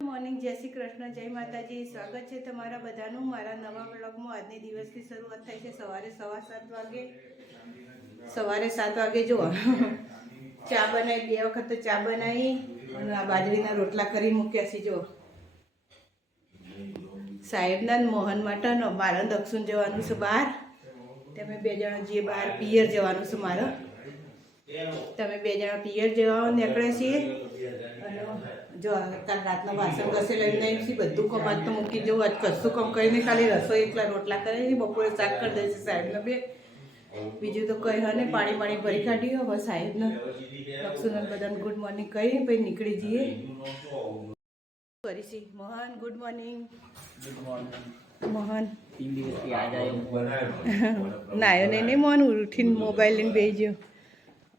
Morning, જય શ્રી કૃષ્ણ, જય માતાજી. સ્વાગત છે તમારા બધાનું મારા નવા બ્લોગમાં આજની દિવસથી શરૂઆત થાય છે સવારે સવા સાત વાગે. સવારે સાત વાગે જો ચા બનાવી, બે વખત તો ચા બનાવી અને આ બાજરીના રોટલા કરી મૂક્યા છે જો સાહેબના મોહન માટેનો મારા દક્ષિણ જવાનું છે બહાર. તમે બે જણા જે બહાર પિયર જવાનું છે મારો. તમે બે જણા પિયર જવા નીકળે છીએ. અને જો કાલ રાતના વાસણ ઘસી લઈને આવી છીએ બધું કામ આજ તો મૂકી જવું આજ કશું કામ કરીને ખાલી રસોઈ એકલા રોટલા કરે છે. બપોરે શાક કરી દે છે સાહેબને બે. બીજું તો કઈ હને પાણી પાણી ભરી કાઢ્યું હવે સાહેબને લક્ષુને બધાને ગુડ મોર્નિંગ કહી પછી નીકળી જઈએ. કરીશી. Mohan good morning Mohan. નાયો નહીં નહીં મોહન. ઉઠીને મોબાઈલ લઈને બેસી ગયો.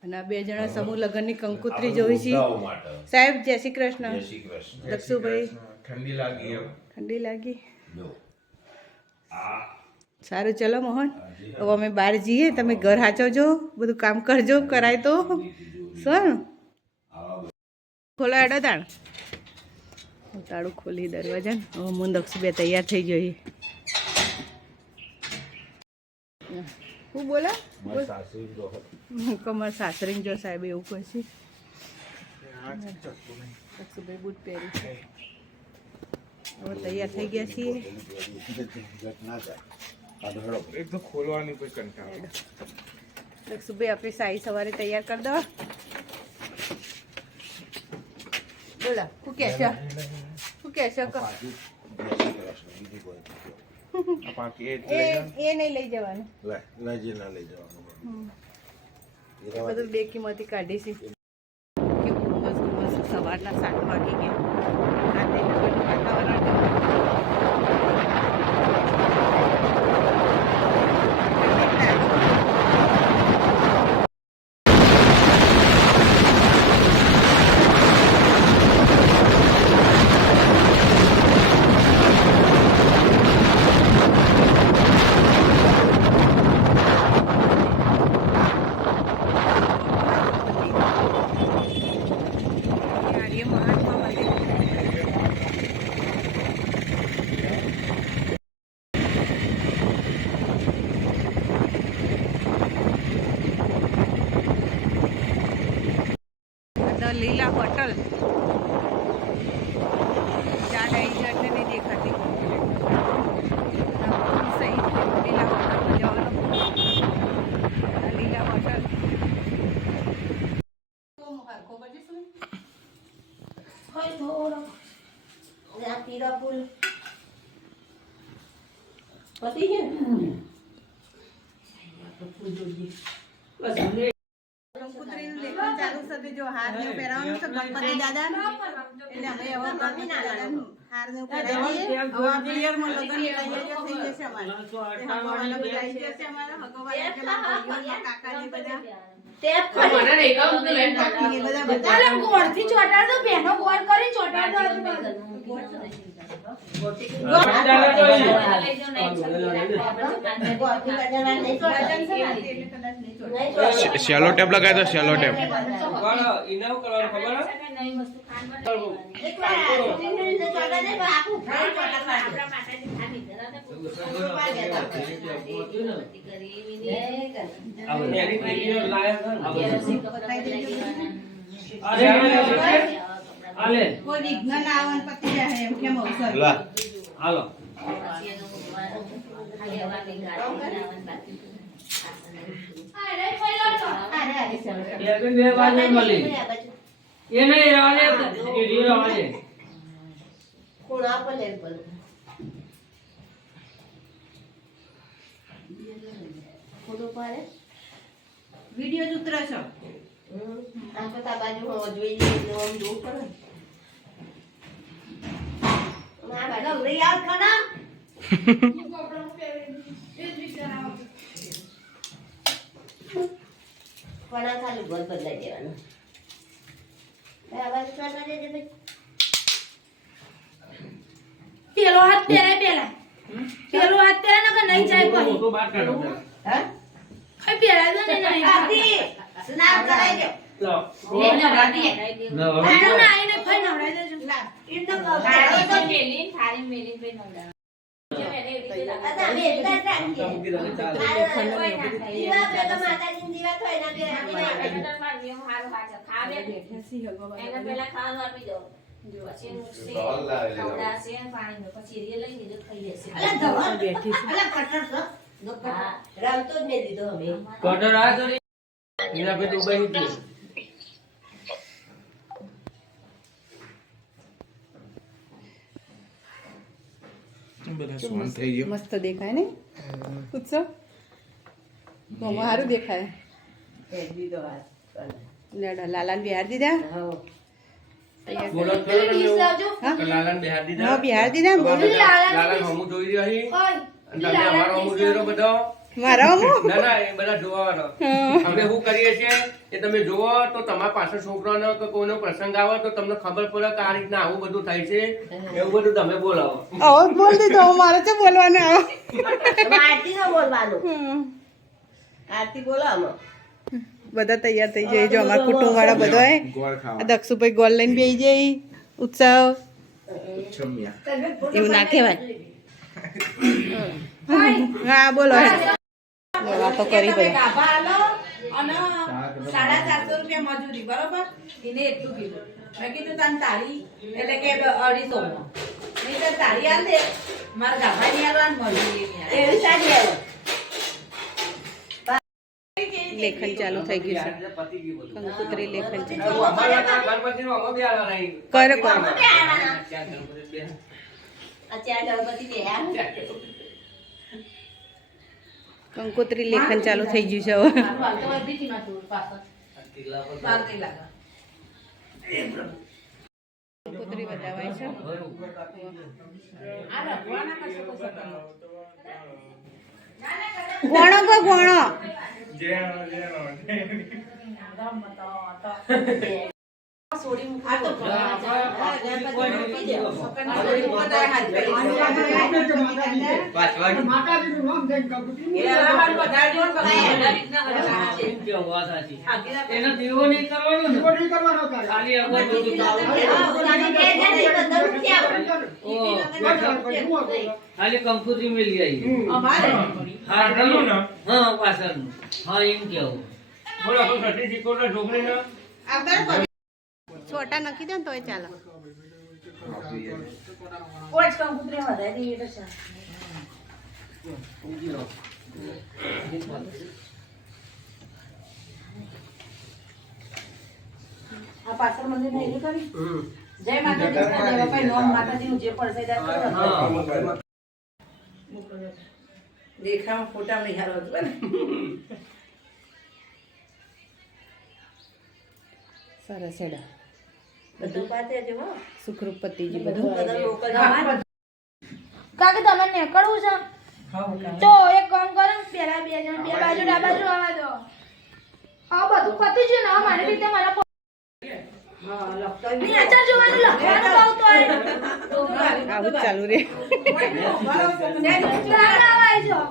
અને આ બે જણા સમૂહ લગ્નની કંકુત્રી જોઈ છે સાહેબ જય શ્રી કૃષ્ણ. દક્ષુભાઈ. ઠંડી લાગી ઠંડી લાગી. સારું ચલો મોહન. હવે અમે બહાર જઈએ તમે ઘર હાચવજો બધું કામ કરજો કરાય તો. સર ખોલો એડો તાણ. હું તાળું ખોલી દરવાજા હવે હું દક્ષુ બે તૈયાર થઈ જઈએ હું બોલા? કમર સાસરીને જો સાહેબ એવું કહેશે બૂટ પહેરી છે. હવે તૈયાર થઈ ગયા છીએ. એક તો ખોલવાની કોઈ કંટાળો દક્ષુભાઈ આપણી સાઈ સવારે તૈયાર કરી દો. બોલા શું કે છે? શું કે છે? કહો. આ પાકી એ નહીં લઈ જવાનું. લે, લઈ ના લઈ જવાનું. બધું બેકીમાંથી કાઢી છે ઉમસ સવારના સાત વાગી ગયા. લીલા હોટલ ચાર આઈ એટલે નહીં દેખાતી સહી લીલા હોટલમાં જવાનું આ લીલા હોટલ ખબર છે શું હોય થોડો અને આ પીળા ફૂલ પતી ગયા ને? કંકુતરીનું લેખન ચાલુ છે તે જો હાર ને પહેરાવવાનું છે ગણપતિ દાદા એટલે અમે હવે ગણપતિ દાદાનું હાર ને પહેરાવીએ. હવે પિયરમાં થઈ જશે અમારે. જશે અમારા. કાકાજી બધા. બધા દો બેનો ગોળ કરી ચોટાડ શેલો ટેપ લગાવી દો શેલો ટેપ. એક ચોટાડવાનું. કોઈ વિઘ્ન ના આવે ને પતી જાય એમ. કેમ અવસર હાલો. ખૂણું પાડે. વીડિયો જ ઉતરે છે. આ તો તાર બાજુ હોવો જોઈએ એટલે આમ જોવું પડે ને. આ બાજુ લઈ આવ ખરા. પણ ખાલી ઘર બદલાઈ દેવાનું? આ બાજુ દેજે ભાઈ. પેલો હાથ પહેરાય પેલા. પેલો હાથ પહેરાય ને કે નહીં જાય પછી? તો બાર કાઢો હા? કઈ પહેરાય દો નહીં સ્નાન કરાઈ દે. લો. ના આઈને દેજો રીતે આ તો એના આ અને દેખાય ને અમારો સારું દેખાય. લાલા જોઈ બિહાર દીધા? મારા અમુ ના ના એ બધા જોવાનો અમે શું કરીએ છીએ? એ તમે જુઓ તો તમારા પાસે છોકરાનો કે કોઈનો પ્રસંગ આવે તો તમને ખબર પડે કે આ રીતના આવું બધું થાય છે. એવું બધું તમે બોલાવો. હવે બોલ દીધો હું મારે છે બોલવાનું. આવો આરતી નો બોલવાનું? આરતી બોલાવો બધા તૈયાર થઈ જાય જો અમારા કુટુંબ વાળા બધા આ દક્ષુભાઈ ગોળ લઈને બેસી જાય. ઉત્સવ એવું ના કહેવાય. હા બોલો. વાતો કરી આલો અને સાડા ચારસો રૂપિયા મજૂરી બરોબર? એને એટલું કીધું. મેં કીધું તને તારી એટલે કે અઢીસો નહીં તો તારી આલ દે. મારે ગાભા નહીં આલવાનું મજૂરી. એવી સાડી આવે. લેખન ચાલુ થઈ ગયું છે. કંકોત્રી લેખન છે. કરે કરે. ગણપતિ બે. આ ચાર ગણપતિ બે આ. કંકોત્રી લેખન ચાલુ થઈ ગયું છે હવે. કંકોત્રી બતાવાય છે. આ રખવાના કશો કશો કરો. ગોણો ગો ગોણો. સોડી મૂકી આ તો દો. આ ગણપતિ મૂકી દો. આ સોડી મૂકી દો, હાથ ધોઈ. પાછવા એ અમારું બધા જોડ બધા એના રીતના બધા છે. એમ કેવું વાત સાચી. આગેલા એનો દીવો નહીં કરવાનો ખાલી બધા કંકુતરી મેલી આવી. અમારે. હા પેલું ને હા પાછળનું. હા એમ કેવું. બોલો તો સટી શીખોડો છોકરીને છોટા નાખી દે ને તોય ચાલે. આ પાછળ મંદિર ને એની કરી જય માતાજી ના દેવાભાઈ નોમ માતાજીનું જે પડશે ફોટામાં નહીં હારો હતું ને. સરસ હેડા. બધું જ સુખરૂપ પતિજી કાકે તમે નીકળવું છે તો એક કામ કરો પેલા બે જણ બે બાજુ ડાબા બાજુ આવવા દો હા બધું પતી છે ને મારી રીતે મારા. આવું ચાલુ રે ના, આવાય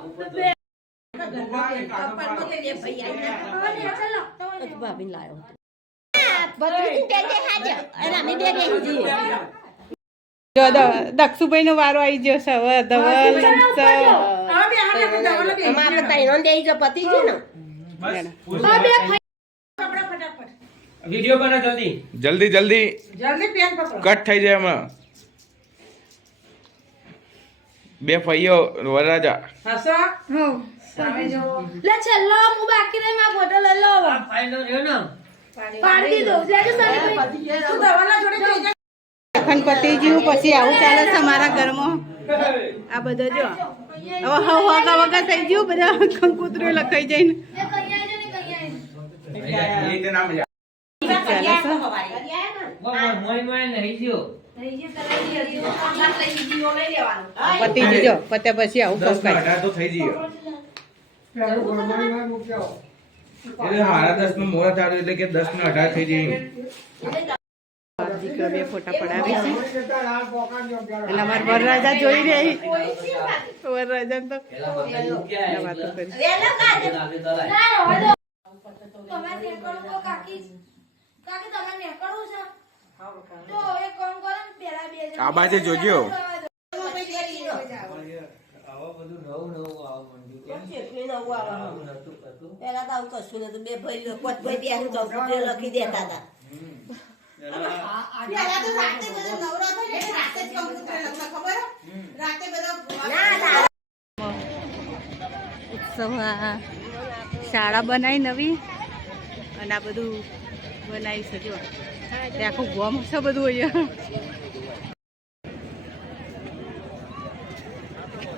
જો. બે- જા. અને અમે જો દક્ષુભાઈ નો વારો આવી ગયો છે હવે ધવલ આમાં આપણે પતી ને? વીડિયો બના જલ્દી. જલ્દી જલ્દી. જલ્દી પેન પકડો. કટ થઈ જાય એમાં. બે ફૈયો વરરાજા. હસો. સામે જો લે છેલ્લો હું બાકી રહી મારા ફોટો લઈ લો ફાઈનલ રહ્યો ને? લખન પતિજી પછી આવું ચાલે છે અમારા ઘરમાં. આ બધો જો. હવે હવ હગા વગા થઈ ગયું બધા કંકુતરીઓ લખાઈ જઈને. એ કઈ ને કઈ આવજો એક નામ ચાલે છે. બસ મોય મોય નહીં ગયો રહી ગયું તો લઈ લેજો. આટલા લઈ લીધી, ઓ લઈ લેવાનું. પતિજી જો પતે પછી આવું દસ ને એટલે મારા દસનું મોર ચાલુ એટલે કે દસ ને અઢાર થઈ જાય દીકરો બે ફોટા પડાવે છે. એટલે અમારા વરરાજા જોઈ રહી. વરરાજા તો પેલા બધા વાતો કરી. વહેલો કાઢ. લાગે દલાય. ના, રહેવા દો. તમે નીકળો તો કાકી કાકી તમે પેલા તો આવું કશું નતું બે ભાઈ પોત ભાઈ બે હારું ચૌકટીઓ લખી દેતા હતા. હે? શાળા બનાવી નવી અને આ બધું બનાવી છે જો. આખું ગોમ છે બધું અહીંયા.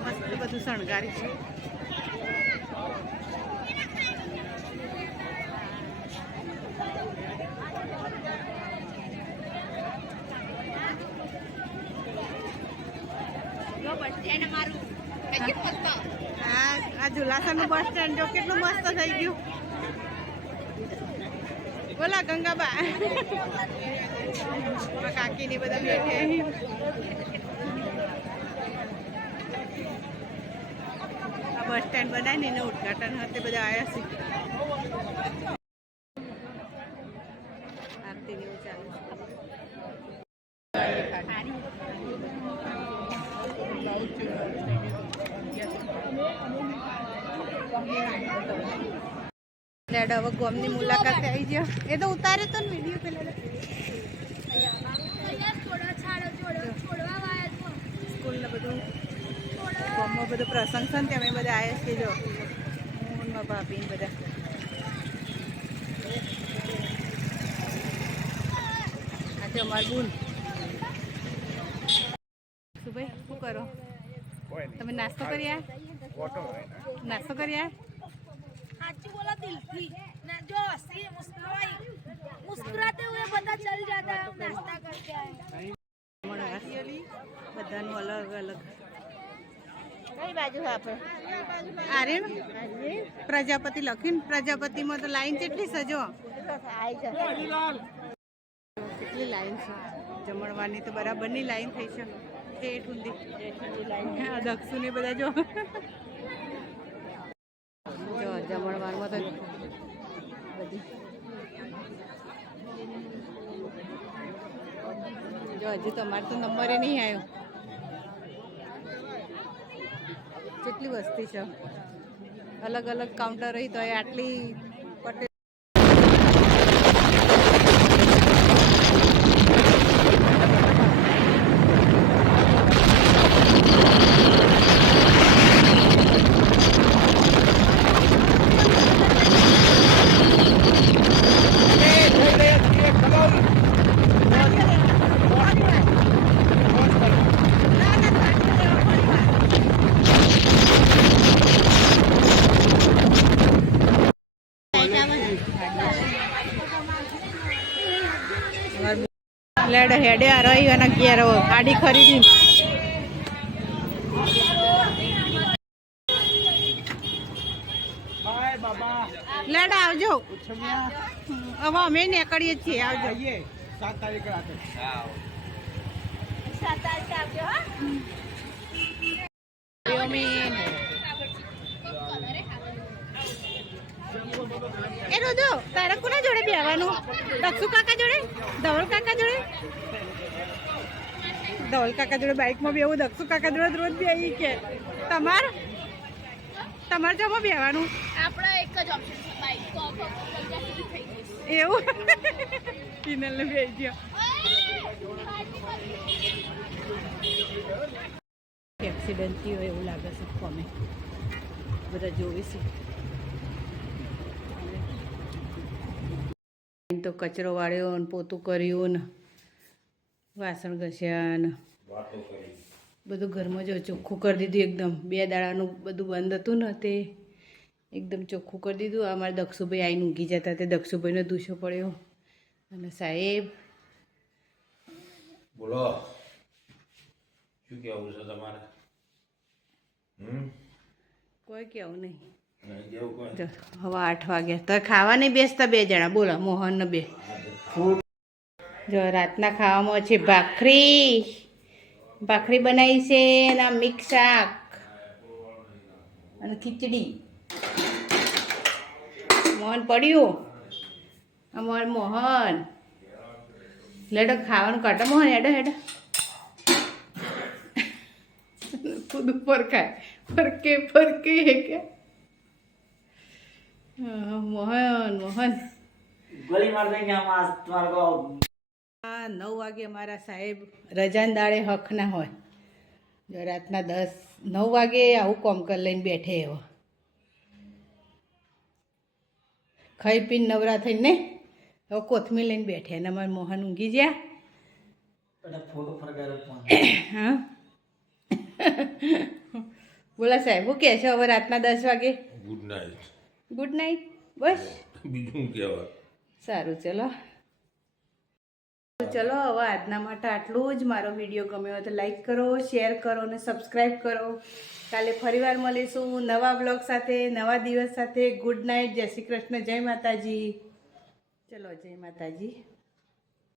મસ્ત બધું શણગારી છે. આ આ ઝુલાસાનું બસ સ્ટેન્ડ જો કેટલું મસ્ત થઈ ગયું. બોલા, ગંગાબા. કાકી કાકીની બધા બેઠે બસ સ્ટેન્ડ બનાવીને એનું ઉદઘાટન હતું બધા આવ્યા છે આરતીને એવું ચાલુ લેડ હવે ગોમની મુલાકાત આવી ગયો. એ તો ઉતારે તો ને વીડિયો પેલા થોડા છાડ છોડવા વાયા સ્કૂલ ને બધું ગોમમાં બધું પ્રસંગ છે ને અમે બધા આવ્યા છીએ જો. હું ભાભી ને બધા. આજે અમાર બુન. શું ભાઈ શું કરો તમે નાસ્તો કરી આયા નાસ્તો કરી આયા સાચું બોલો દિલથી. બધાનું અલગ અલગ કઈ બાજુ આપણે આર્યન? પ્રજાપતિ લખીને પ્રજાપતિમાં તો લાઈન કેટલી સજો કેટલી લાઈન છે? જમણવાની તો બરાબરની લાઈન થઈ છે. ઠેઠ ઊંધી હા દક્ષુને બધા જો. જો જમણવારમાં તો બધી જો, હજી તમારે તો નંબરે નહીં આવ્યો. કેટલી વસ્તી છે. અલગ અલગ કાઉન્ટર રહી તો આટલી લેડ હેડે આ રહી અને ઘેર ગાડી ખરીદી. લેડા આવજો. હવે અમે નીકળીએ છીએ આવજો. સાત તારીખ રાતે. સાત તારીખે આવજો અમે એ રોજો તારે કોના જોડે બેહવાનું? દક્ષુ કાકા જોડે? ધવલ કાકા જોડે? ધવલ કાકા જોડે બાઇકમાં બેવું દક્ષુ કાકા જોડે રોજ બેહી કે. તમાર? તમારે જમા બેહવાનું? આપણે એક જ ઓપ્શન છે બાઈક તો એવું? કિનલને બેહી ગયો. એક્સિડન્ટ થયો એવું લાગે છે કોમે. બધા જોઈશું તો કચરો વાળ્યો ને પોતું કર્યું ને વાસણ ઘસ્યા ને. બધું ઘરમાં જો ચોખ્ખું કરી દીધું એકદમ. બે દાડાનું બધું બંધ હતું ને તે. એકદમ ચોખ્ખું કરી દીધું. અમારા દક્ષુભાઈ આવીને ઊંઘી જતા તે દક્ષુભાઈનો દૂષો પડ્યો. અને સાહેબ બોલો. શું કહેવું છે તમારે? કોઈ કેવું નહીં. હવે આઠ વાગ્યા તો ખાવા નહીં બેસતા બે જણા. બોલો મોહન ને બે. જો, રાતના ખાવામાં છે ભાખરી. ભાખરી બનાવી છે એના મિક્સ શાક. અને ખીચડી. મોહન પડ્યું? અમાર મોહન. લેડો, ખાવાનું કાઢો. મોહન, હેડો હેડો. ખુદ ઉપર ખાય. ફરકે ફરકે કે? હા, મોહન. મોહન આ નવ વાગે અમારા સાહેબ રજાના દાડે હક ના હોય. જો રાતના દસ નવ વાગે આવું કોમ કર લઈને બેઠે એવો. ખાઈ પીને નવરા થઈને ને હવે કોથમીર લઈને બેઠે. અને અમારે મોહન ઊંઘી ગયા. હા. બોલા સાહેબ હું કહે છો હવે રાતના દસ વાગે? ગુડ નાઇટ ગુડ નાઇટ બસ બીજું કહેવાય સારું ચલો. ચલો હવે આજના માટે આટલું જ. મારો વીડિયો ગમ્યો તો લાઈક કરો શેર કરો અને સબસ્ક્રાઈબ કરો. કાલે ફરીવાર મળીશું નવા બ્લોગ સાથે નવા દિવસ સાથે. ગુડ નાઇટ જય શ્રી કૃષ્ણ. જય માતાજી. ચલો જય માતાજી.